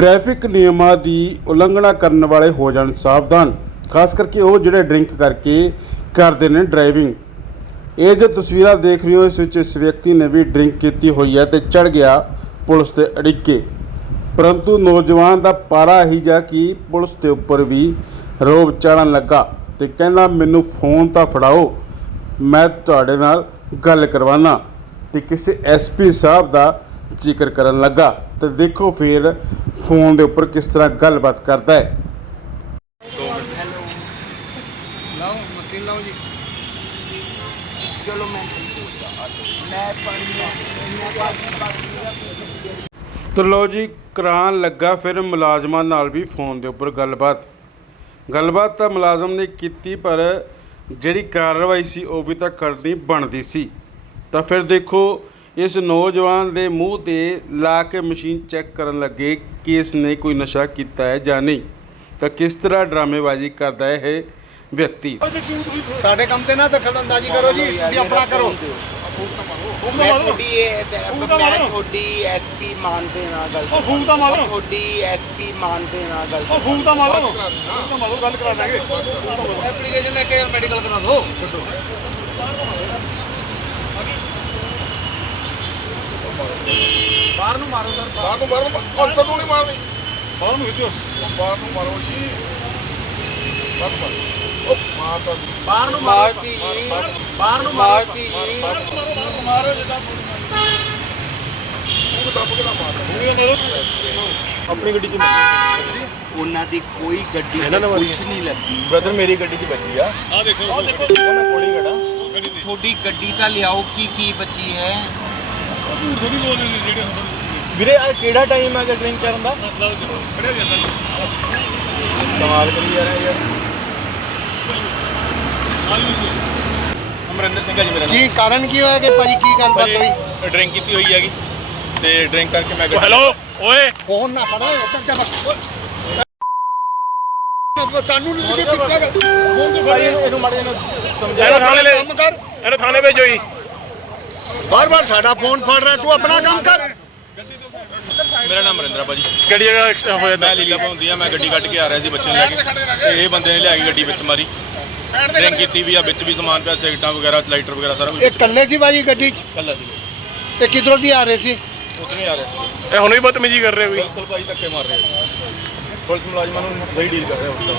Traffic ਨਿਯਮਾਂ ਦੀ ਉਲੰਘਣਾ ਕਰਨ ਵਾਲੇ ਹੋ ਜਾਣ ਸਾਵਧਾਨ, ਖਾਸ ਕਰਕੇ ਉਹ ਜਿਹੜੇ ਡਰਿੰਕ ਕਰਕੇ ਕਰਦੇ ਨੇ ਡਰਾਈਵਿੰਗ। ਇਹ ਜੋ ਤਸਵੀਰਾਂ ਦੇਖ ਰਹੇ ਹੋ, ਇਸ ਵਿੱਚ ਇਸ ਵਿਅਕਤੀ ਨੇ ਵੀ ਡਰਿੰਕ ਕੀਤੀ ਹੋਈ ਹੈ ਤੇ ਚੜ ਗਿਆ ਪੁਲਿਸ ਦੇ ਅੜਿੱਕੇ। ਪਰੰਤੂ ਨੌਜਵਾਨ ਦਾ ਪਾਰਾ ਹੀ ਜਾ ਕਿ ਪੁਲਿਸ ਦੇ ਉੱਪਰ ਵੀ ਰੋਬ ਚੜਨ ਲੱਗਾ ਤੇ ਕਹਿੰਦਾ, ਮੈਨੂੰ ਫੋਨ ਤਾਂ ਫੜਾਓ, ਮੈਂ ਤੁਹਾਡੇ ਨਾਲ ਗੱਲ ਕਰਵਾਉਣਾ ਤੇ ਕਿਸੇ ਐਸਪੀ ਸਾਹਿਬ ਦਾ ਜ਼ਿਕਰ ਕਰਨ ਲੱਗਾ। ਤੇ ਦੇਖੋ ਫਿਰ ਫੋਨ ਦੇ ਉੱਪਰ ਕਿਸ ਤਰ੍ਹਾਂ ਗੱਲਬਾਤ ਕਰਦਾ ਹੈ। ਲਾਓ ਮਸ਼ੀਨ ਲਾਓ ਜੀ। ਚਲੋ ਮੈਂ ਮੈਂ ਪਾਣੀ ਤੇ ਲੋ ਜੀ ਕਰਾਨ ਲੱਗਾ ਫਿਰ ਮੁਲਾਜ਼ਮਾਂ ਨਾਲ ਵੀ ਫੋਨ ਦੇ ਉੱਪਰ ਗੱਲਬਾਤ। ਗੱਲਬਾਤ ਤਾਂ ਮੁਲਾਜ਼ਮ ਨੇ ਕੀਤੀ ਪਰ ਜਿਹੜੀ ਕਾਰਵਾਈ ਸੀ ਉਹ ਵੀ ਤਾਂ ਕਰਨੀ ਬਣਦੀ ਸੀ। ਤਾਂ ਫਿਰ ਦੇਖੋ ਇਸ ਨੌਜਵਾਨ ਦੇ ਮੂੰਹ ਤੇ ਲਾ ਕੇ ਮਸ਼ੀਨ ਚੈੱਕ ਕਰਨ ਲੱਗੇ ਕਿ ਇਸ ਨੇ ਕੋਈ ਨਸ਼ਾ ਕੀਤਾ ਹੈ ਜਾਂ ਨਹੀਂ। ਤਾਂ ਕਿਸ ਤਰ੍ਹਾਂ ਡਰਾਮੇਬਾਜ਼ੀ ਕਰਦਾ ਹੈ ਇਹ ਵਿਅਕਤੀ? ਸਾਡੇ ਕੰਮ ਤੇ ਨਾ ਦਖਲ ਅੰਦਾਜ਼ੀ ਕਰੋ ਜੀ ਤੁਸੀਂ ਆਪਣਾ ਕਰੋ। ਮੈਂ ਤੁਹਾਡੀ ਇਹ ਮੈਂ ਤੁਹਾਡੀ ਐਸਪੀ ਮਾਨਦੇ ਨਾਲ ਗੱਲ ਉਹ ਫੂਕ ਤਾਂ ਮਾਰੋ। ਤੁਹਾਡੀ ਐਸਪੀ ਮਾਨਦੇ ਨਾਲ ਗੱਲ ਉਹ ਫੂਕ ਤਾਂ ਮਾਰੋ। ਫੂਕ ਤਾਂ ਮਾਰੋ ਗੱਲ ਕਰਾ ਦਾਂਗੇ ਐਪਲੀਕੇਸ਼ਨ ਲੈ ਕੇ ਮੈਡੀਕਲ ਕਰਾ ਦਿਓ। ਬਾਹਰ ਨੂੰ ਮਾਰੋ ਸਰ ਬਾਹਰ ਨੂੰ ਮਾਰੋ ਅੰਦਰ ਨੂੰ ਨਹੀਂ ਮਾਰਨੀ ਬਾਹਰ ਨੂੰ ਖਿੱਚੋ ਬਾਹਰ ਨੂੰ ਮਾਰੋ ਜੀ ਬਾਹਰ ਨੂੰ ਮਾਰੋ ਉਹ ਮਾਰ ਤਾਂ ਬਾਹਰ ਨੂੰ ਮਾਰ ਮਾਰੋ ਕੀ ਬਾਹਰ ਨੂੰ ਮਾਰ ਮਾਰੋ ਕੀ ਮਾਰੋ ਜਿੱਦਾਂ ਉਹ ਦੱਬ ਕੇ ਨਾ ਮਾਰ ਪੂਰੀ ਦੇ ਆਪਣੀ ਗੱਡੀ 'ਚ ਉਹਨਾਂ ਦੀ ਕੋਈ ਗੱਡੀ ਕੁਝ ਨਹੀਂ ਲੱਗੀ ਬ੍ਰਦਰ ਮੇਰੀ ਗੱਡੀ 'ਚ ਵੱਜੀ ਆ ਆ ਦੇਖੋ ਆ ਦੇਖੋ ਮੈਂ ਕੋਲੀ ਖੜਾ ਤੁਹਾਡੀ ਗੱਡੀ ਤਾਂ ਲਿਆਓ ਕੀ ਕੀ ਬਚੀ ਹੈ ਥੋੜੀ ਬੋਲਦੇ ਨੇ ਜਿਹੜੇ ਹੁਣ ਵੀਰੇ ਆ ਕਿਹੜਾ ਟਾਈਮ ਹੈ ਡਰਿੰਕ ਕਰਨ ਦਾ? ਮਤਲਬ ਖੜਿਆ ਜਾਂਦਾ ਕਮਾਲ ਕਰੀ ਜਾ ਰਿਹਾ ਯਾਰ। ਅਮਰਿੰਦਰ ਸਿੰਘ ਆ ਜੀ ਮੇਰਾ ਕੀ ਕਾਰਨ ਕੀ ਹੋਇਆ ਕਿ ਭਾਜੀ ਕੀ ਗੱਲਬਾਤ ਹੋਈ? ਨਾਮ ਡਰਿੰਕ ਕੀਤੀ ਹੋਈ ਹੈਗੀ ਤੇ ਡਰਿੰਕ ਕਰਕੇ ਮੈਂ ਗੱਡੀ- ਹੈਲੋ ਓਏ। ਫੋਨ ਨਾ ਫੜਾ ਉੱਤਰ ਜਾ ਸਾਨੂੰ ਨਹੀਂ ਕਿ ਪਿੱਛੇ ਫੋਨ ਤੋਂ ਭਾਈ ਇਹਨੂੰ ਮਾੜੇ ਨੂੰ ਸਮਝਾ ਇਹਨੂੰ ਥਾਣੇ ਲੈ ਕੰਮ ਕਰ। ਇਹਨੂੰ ਥਾਣੇ ਭੇਜੋ ਜੀ। ਬਾਰ ਬਾਰ ਸਾਡਾ ਫੋਨ ਫੜ ਰਿਹਾ ਤੂੰ ਆਪਣਾ ਕੰਮ ਕਰ। ਮੇਰਾ ਨਾਮ ਅਮਰਿੰਦਰ ਆ ਭਾਜੀ ਕਿਹੜੀ ਜਗ੍ਹਾ ਐਕਸੀਡੈਂਟ ਹੋਇਆ ਮੈਂ ਲੀਲਾ ਪਾਉਂਦੀ ਆ ਮੈਂ ਗੱਡੀ ਕੱਢ ਕੇ ਆ ਰਿਹਾ ਸੀ ਬੱਚੇ ਨੂੰ ਲੈ ਕੇ। ਤੇ ਇਹ ਬੰਦੇ ਨੇ ਲਿਆ ਕੇ ਗੱਡੀ ਵਿੱਚ ਮਾਰੀ। ਡਰਿੰਕ ਕੀਤੀ ਵੀ ਆ ਵਿੱਚ ਵੀ ਸਮਾਨ ਪਿਆ ਸਿਗਰਟਾਂ ਵਗੈਰਾ ਲਾਈਟਰ ਵਗੈਰਾ ਸਾਰਾ ਕੁਝ ਇਹ ਕੱਲੇ ਸੀ ਭਾਜੀ ਗੱਡੀ 'ਚ? ਕੱਲਾ ਸੀ। ਤੇ ਕਿਧਰੋਂ ਦੀ ਆ ਰਹੇ ਸੀ? ਉੱਥੇ ਨਹੀਂ ਆ ਰਿਹਾ ਇਹ ਹੁਣ ਵੀ ਬਦਤਮੀਜੀ ਕਰ ਰਹੇ ਹੋ ਵੀ ਬਿਲਕੁਲ ਭਾਈ ਧੱਕੇ ਮਾਰ ਰਹੇ ਆ। ਪੁਲਿਸ ਮੁਲਾਜ਼ਮਾਂ ਨੂੰ ਸਹੀ ਡੀਲ ਕਰ ਰਿਹਾ ਹੁੰਦਾ